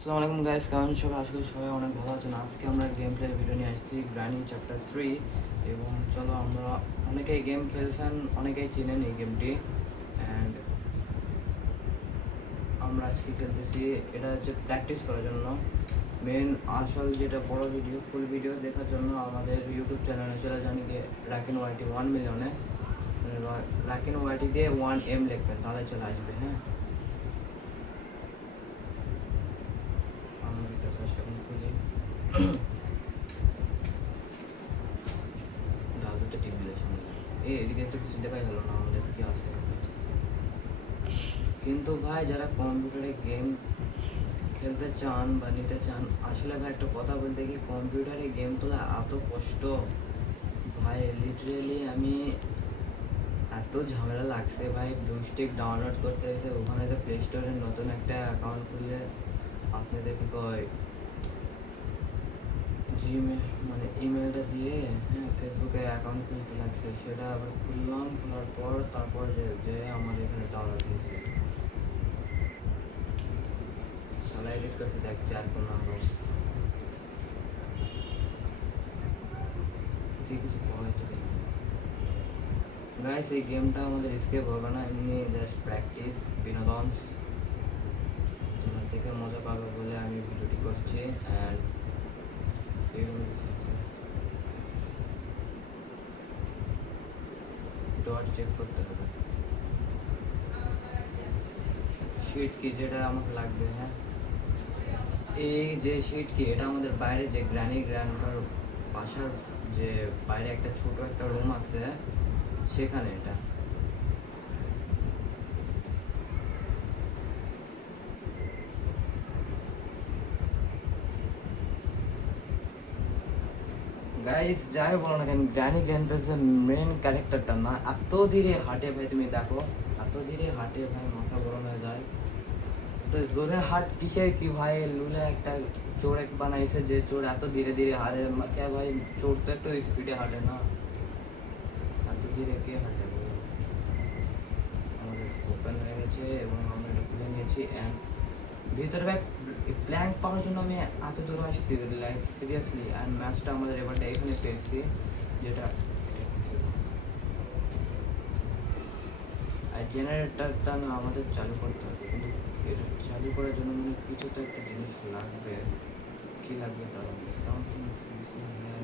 আসসালামু আলাইকুম গাইস, কেমন সবাই? আশা করি সবাই অনেক ভালো আছেন। আজকে আমরা গেম প্লে ভিডিও নিয়ে আসছি গ্রানি চ্যাপ্টার 3। এবং চলো, আমরা অনেকেই গেম খেলছেন, অনেকেই চিনেন এই গেমটি। অ্যান্ড আমরা আজকে খেলতেছি, এটা হচ্ছে প্র্যাকটিস করার জন্য। মেন আসল যেটা বড় ভিডিও, ফুল ভিডিও দেখার জন্য আমাদের ইউটিউব চ্যানেলে চলে যান গিয়ে রাকিন ওয়াইটি 1 মিলিয়নে। রাকিন ওয়াইটি দিয়ে 1M লিখবেন, তাহলে চলে আসবে। হ্যাঁ, আমরা এটা এখন খুলি। ডাবলটা টিপ দিলে সামনে এদিকে তো কিছু দেখাই হলো না আমাদের কি আছে। কিন্তু ভাই, যারা কম্পিউটারে গেম খেলতে চান বা নিতে চান, আসলে ভাই একটা কথা বলতে কি, কম্পিউটারে গেম তোলা এত কষ্ট ভাই। লিটারেলি আমি এত ঝামেলা লাগছে ভাই। ব্লুস্টিক ডাউনলোড করতে এসে ওখানে তো প্লে স্টোরের নতুন একটা অ্যাকাউন্ট খুললে আপনাদের কি কয় জিমেল মানে ইমেলটা দিয়ে, হ্যাঁ, ফেসবুকে অ্যাকাউন্ট খুলতে লাগছে। সেটা আবার খুললাম, খোলার পর তারপর যে আমার এখানে ডাউনলোড হয়েছে, সালা এডিট করছে, দেখছে আর কোনো আরো কিছু পাওয়া তো গাইস। এই গেমটা আমাদের স্কেপ হবে না, এমনি জাস্ট প্র্যাকটিস, বিনোদন। তোমরা দেখে মজা পাবে বলে আমি ভিডিওটি করছি। অ্যান্ড এইগুলো ডট চেক করতে হবে, শিট কি যেটা আমাকে লাগবে। হ্যাঁ, এই যে শিট কি, এটা আমাদের বাইরে যে গ্র্যান্ডপার বাসার যে বাইরে একটা ছোট একটা রুম আছে, সেখানে এটা। গাইস, যাই বলো না কেন, গ্র্যান্ডপাসের মেন ক্যারেক্টারটা না এত ধীরে হাঁটে ভাই। তুমি দেখো, এত ধীরে হাঁটে ভাই, মাথা গরম হয়ে যায়। তো জোরে হাট কিসে কি ভাই? লুলে একটা চোর এক বানাইছে, যে চোর এত ধীরে ধীরে হাঁটে। কে ভাই, চোর তো একটু স্পিডে হাঁটে না, এত ধীরে কে হাঁটে? আমাদের ওপেন হয়ে গেছে এবং আমরা এটা খুলে নিয়েছি। অ্যান্ড ভিতরে ব্যাগ প্ল্যাঙ্ক পাওয়ার জন্য আমি এত দূর আসছি, লাইক সিরিয়াসলি। অ্যান্ড ম্যাচটা আমাদের এবারটা এখানে পেয়েছি, যেটা আর জেনারেটরটা না আমাদের চালু করতে হবে। কিন্তু এটা চালু করার জন্য মানে কিছু তো একটা জিনিস লাগবে। কী লাগবে তার সামথিং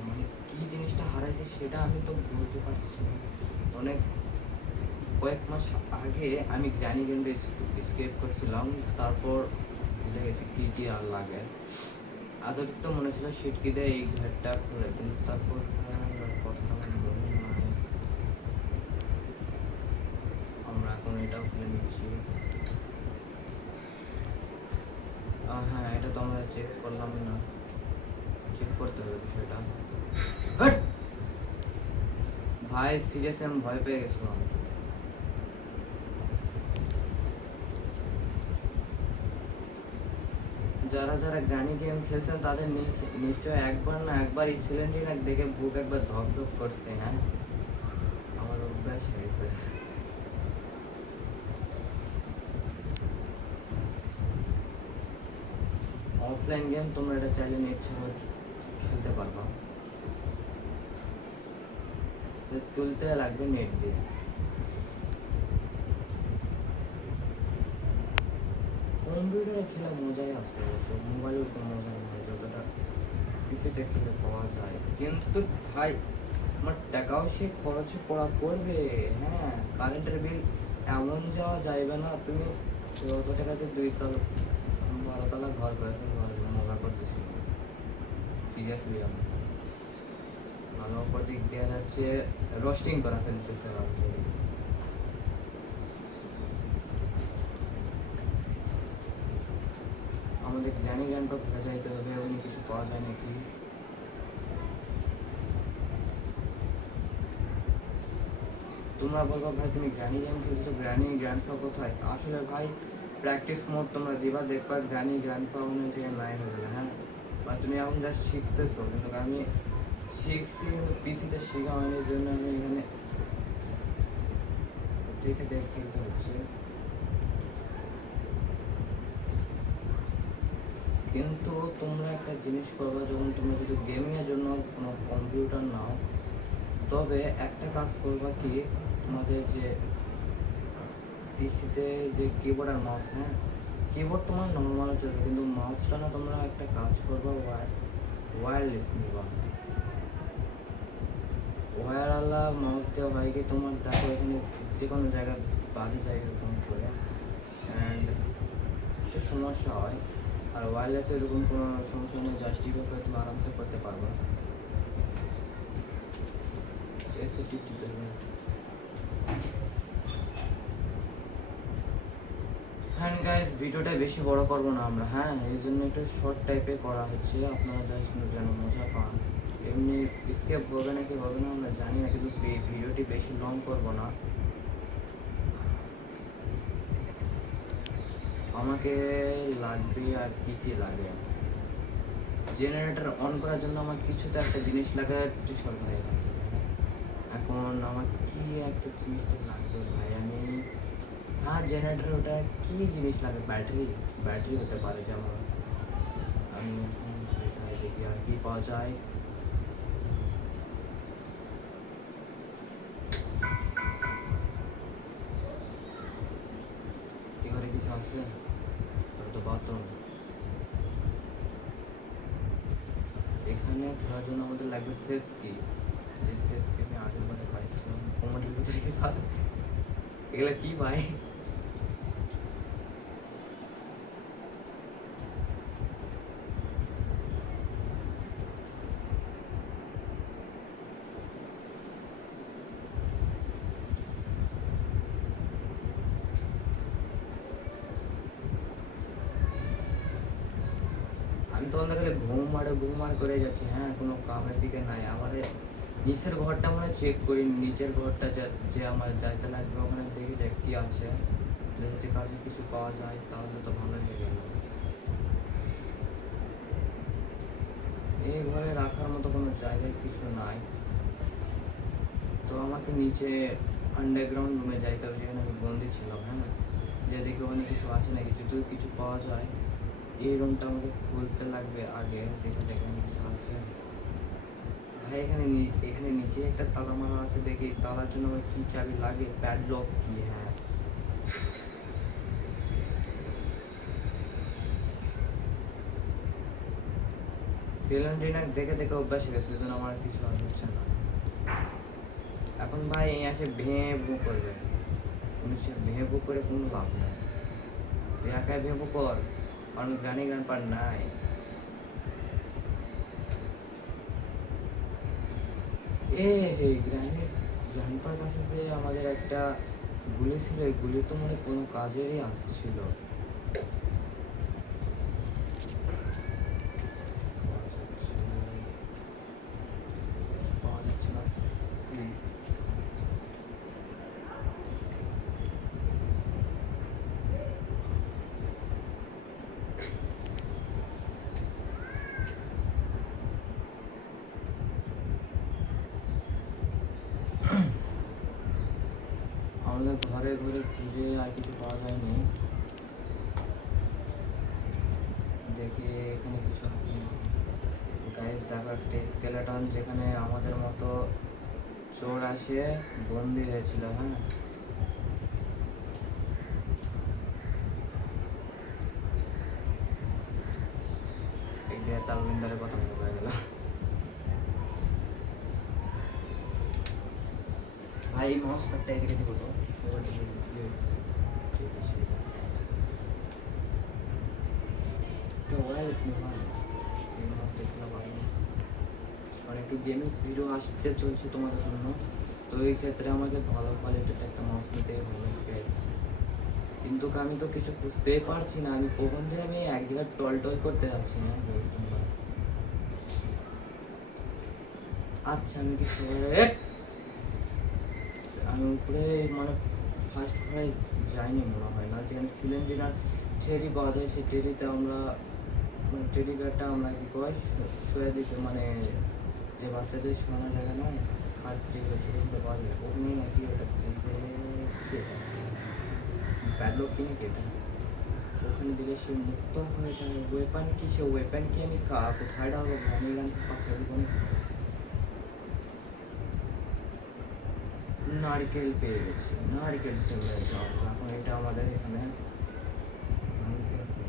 মানে কী জিনিসটা হারাইছে সেটা আমি তো বলতে পারছি না। অনেক কয়েক মাস আগে আমি গ্র্যানি গেমটা স্কেপ করছিলাম, তারপর ভুলে গেছি কী কী আর লাগে। এতটুকু তো মনে ছিল শিট কি দেয় এই ঘরটা খুলে, কিন্তু তারপর কথা মনে নাই। আমরা এখন এটাও খুলে নিচ্ছি। হ্যাঁ, এটা তো আমরা চেক করলাম না, চেক করতে হবে বিষয়টা। ভাই সিরিয়াসলি আমি ভয় পেয়ে গেছিলাম। যারা যারা গ্রানি গেম খেলছেন তাদের নিশ্চয় একবার না একবার এই সিলিন্ডার দেখে বুক একবার ধক ধক করছে। হ্যাঁ, আমার অভ্যাস হয়ে গেছে। অফলাইন গেম তোমরা এটা চাইলে নেট ছাড়া খেলতে পারবা, তুলতে লাগবে নেট দিয়ে। কম্পিউটারে খেলা মজাই আছে, মোবাইলে কোনো মজা নয় যতটা পিসিতে খেলে পাওয়া যায়। কিন্তু ভাই, আমার টাকাও সে খরচে পড়বে। হ্যাঁ, কারেন্টের বিল এমন যাওয়া যাইবে না। তুমি অত টাকাতে 12 তলা ঘর করে মজা করতেছি সিরিয়াসলি। আমি অপর দিক দিয়ে যাচ্ছে রোস্টিং করা ফেলতেছে। আমাদের জ্ঞানটা কোথায় যাইতে হবে, এমনি কিছু পাওয়া যায় নাকি? তোমরা বলবো ভাই তুমি গ্র্যানি গেম খেলছো, গ্র্যান্ডপা কোথায়? আসলে ভাই প্র্যাকটিস মোড তোমরা দিবা, দেখবা গ্র্যান্ডপা মনে থেকে নাই হয়ে যাবে। হ্যাঁ, বা তুমি এখন জাস্ট শিখতেছো, কিন্তু আমি শিখছি কিন্তু পিসিতে শেখা হয়নি, জন্য আমি এখানে দেখে দেখে খেলতে হচ্ছে। কিন্তু তোমরা একটা জিনিস করবে, যখন তোমরা যদি গেমিংয়ের জন্য কোনো কম্পিউটার নাও, তবে একটা কাজ করবা কি, তোমাদের যে পিসিতে যে কিবোর্ড আর মাউস, হ্যাঁ কিবোর্ড তোমার নর্মাল চলবে, কিন্তু মাউসটা না তোমরা একটা কাজ করবা, ওয়্যারলেস নিবা। ওয়্যারওয়ালা মাউস দেওয়া হয় কি, তোমার দেখো এখানে যে কোনো জায়গায় বাজে যায় এরকম করে, অ্যান্ড একটু সমস্যা হয়। আর ওয়্যারলেসে এরকম কোনো সমস্যা নেই, জাস্টিফাই করে তুমি আরামসে করতে পারবা। এসে টিপ দিতে হবে। হ্যাঁ গাইস, ভিডিওটা বেশি বড় করবো না আমরা, হ্যাঁ এই জন্য একটু শর্ট টাইপে করা হচ্ছে, আপনারা জাস্ট যেন মজা পান। এমনি স্কেপ হবে নাকি হবে না আমরা জানি না, কিন্তু ভিডিওটি বেশি লং করবো না। আমাকে লাগবে আর কি কি লাগে, জেনারেটর অন করার জন্য আমার কিছুতে একটা জিনিস লাগে, টিউশন ভাই। এখন আমার কি একটা জিনিস তো লাগবে ভাই, আমি হ্যাঁ জেনারেটর, ওটা কি জিনিস লাগে, ব্যাটারি হতে পারে। যেমন আমি দেখি আর কি পাওয়া যায়। এবারে কিছু আছে তো বাথরুম, এখানে ধরার জন্য আমাদের লাগবে সেফ কি। এই সেফ কি আমি আগের বারে পাইছিলাম কোমরের ভিতরে, এগুলো কি ভাই? আমি তো অন্ধকারে ঘুম আর করে যাচ্ছি, হ্যাঁ কোনো কামের দিকে নাই। আমাদের নিচের ঘরটা মানে চেক করি, নিচের ঘরটা যে আমার যাইতে লাগবে ওখানে দেখি যে কি আছে, যদি কাজে কিছু পাওয়া যায় তাহলে তো ভালোই হয়ে গেল। এই ঘরে রাখার মতো কোনো জায়গায় কিছু নাই, তো আমাকে নিচে আন্ডারগ্রাউন্ড রুমে যাইতে হবে, যেখানে আমি বন্দি ছিলাম। হ্যাঁ যে দেখে ওখানে কিছু আছে নাকি, যদি কিছু পাওয়া যায়। এই রুমটা আমাকে খুলতে লাগবে আগে, দেখে এখানে কিছু আছে ভাই। এখানে নিচে একটা তালা মারা আছে, দেখি তালার জন্য আমার কি চাবি লাগে, প্যাডলক কি। হ্যাঁ সিলিন্ডার দেখে দেখে অভ্যাস হয়ে গেছে, সেজন্য আমার কিছু আর হচ্ছে না। এখন ভাই এই আসে ভেঁ ভু করবে, মানুষের ভেঁ ভু করে কোনো লাভ নেই। তুই একাই ভেঁ ভু কর, কারণ গান পার নাই। গ্রানিপার কাছে যে আমাদের একটা গুলি ছিল, এই গুলি তো মানে কোনো কাজেরই আসছিল। আমাদের ঘরে ঘরে খুঁজে আর কিছু পাওয়া যায়নি, দেখি এখানে কিছু আছে গাইস। দেখো একটা স্কেলেটন, যেখানে আমাদের মতো চোর আসে বন্দি হয়েছিল। হ্যাঁ একদিকে তালবিন্দারের কথা মনে পড়ে গেল ভাই। মাউস প্যাডটা এদিকে দিব তো, মানে একটু গেমিং ভিডিও আসছে চলছে তোমাদের জন্য, তো এই ক্ষেত্রে আমাকে ভালো কোয়ালিটির একটা মাউস নিতেই হবে গ্যাস। কিন্তু আমি তো কিছু বুঝতেই পারছি না, আমি কখন থেকে আমি এক জায়গায় টল করতে যাচ্ছি না। আচ্ছা আমি কি সবাই আমি উপরে মানে ফার্স্ট ঘরে যাইনি মনে হয় না, যেখানে সিলিন্ডার টেরি পাওয়া যায়, সেই টেরিতে আমরা টেরি ব্যাগটা আমরা কি করি শুয়ে দিতে, মানে যে বাচ্চাদের শোয়ানোর জায়গা নয় আর টেরিটা সেটা পাওয়া যায় ওখানে নাকি, ওটা প্যাডলক কিনে কেটে ওখানে দিলে সে মুক্ত হয়ে যায়। ওয়েপান কি, সে ওয়েপান কি আমি কোথায় ডালবো? আমি গান পাশে জীবনে নারকেল পেয়ে গেছি, নারকেল সেলের জল। এখন এটা আমাদের এখানে আনতে হবে।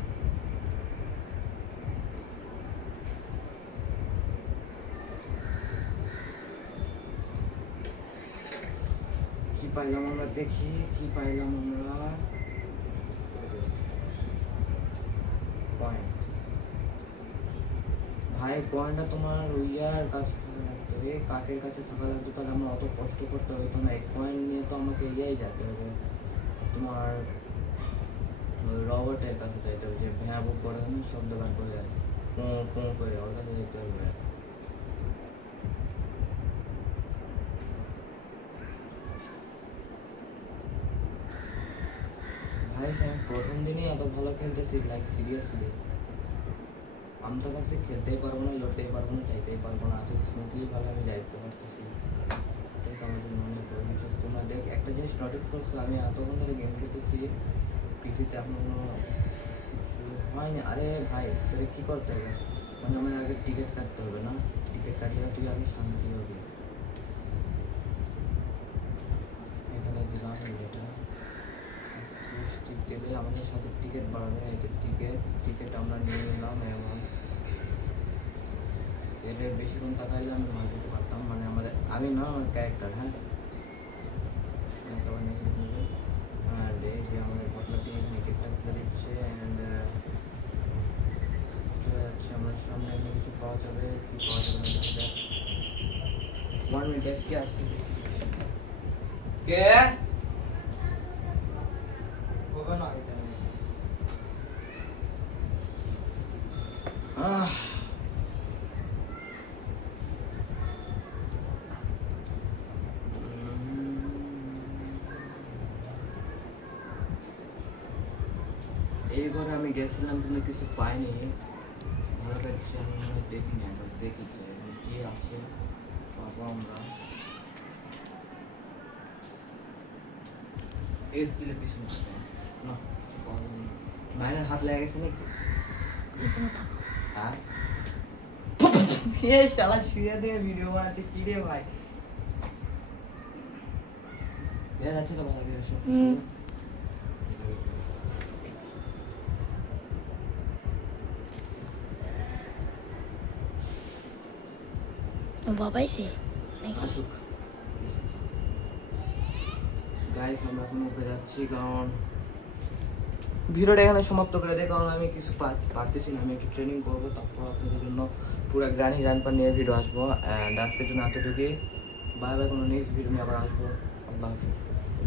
কি পাইলাম আমরা দেখি, কি পাইলাম আমরা? কয়েন। ভাই কয়েনটা তোমার ইয়ার কাছে থাকা লাগতো রে, কাকের কাছে থাকা লাগতো, তাহলে আমার অত কষ্ট করতে হতো না। এই কয়েন নিয়ে তো আমাকে ইয়েই যেতে হবে, তোমার রবটের কাছে যাইতে হবে, যে ভ্যাঁ বুক করে না শব্দ বার করে পোঁ পোঁ করে, ওর কাছে যেতে হবে। ভাই আমি প্রথম দিনই এত ভালো খেলতেছি, লাইক সিরিয়াসলি। আমি তো ভাবছি খেলতেই পারবো না, লড়তেই পারবো না, চাইতেই পারবো না, এত স্মুথলি ভাবে আমি যাইতে পারতেছি। এটাই তো আমাদের মনে পড়ে। তোমরা দেখ একটা জিনিস নোটিস করছো, আমি এতক্ষণ ধরে গেম খেলতেছি পিসিতে, এখনো কোনো হয়নি। আরে ভাই তোরে কী করতে হবে, মানে আমার আগে টিকিট কাটতে হবে না? টিকিট কাটলে তুই আগে শান্তি হবি। এখানে দিলাম এটা সুইচ টিপ দিলে আমাদের সাথে টিকিট বাড়াবে। এই যে টিকিট আমরা নিয়ে নিলাম। এবং এটা বেশিক্ষণ তাকাইলে আমি মাল দিতে পারতাম, মানে আমাদের আমি না, আমার ক্যারেক্টার। হ্যাঁ, অ্যান্ড এই যে আমাদের ঘটনাটি টিকিটটা খুলে দিচ্ছে অ্যান্ড চলে যাচ্ছে আমরা সামনে। এনে কিছু পাওয়া যাবে কি পাওয়া যাবে না দেখা যাক। 1 মিনিট এসে আসছে। কে হবে না এটা? এইবারে আমি গেছিলাম কিন্তু কিছু পাইনি, ভালো লাগছে। আমি মনে দেখিনি, একবার দেখি যে কি আছে পাবো আমরা। এস দিলে পিছনে না কিছু পাওয়া যাবে না। মায়ের হাত লেগে গেছে নাকি? হ্যাঁ শালা শুয়ে দিয়ে ভিডিও বানাচ্ছে কি রে ভাই? দেখা যাচ্ছে তো ভালো করে সব কিছু। বাবাইছে আসুক গাইস, আমরা এখন উপরে যাচ্ছি কারণ ভিডিওটা এখানে সমাপ্ত করে দেয়, কারণ আমি কিছু পারতেছি না। আমি একটু ট্রেনিং করবো, তারপর আপনাদের জন্য পুরো গ্রানি রানপার নিয়ে ভিডিও আসবো। অ্যান্ড আজকের জন্য এতটুকুই। বাই বাই, কোনো নেক্সট ভিডিও নিয়ে আবার আসবো। আল্লাহ হাফিজ।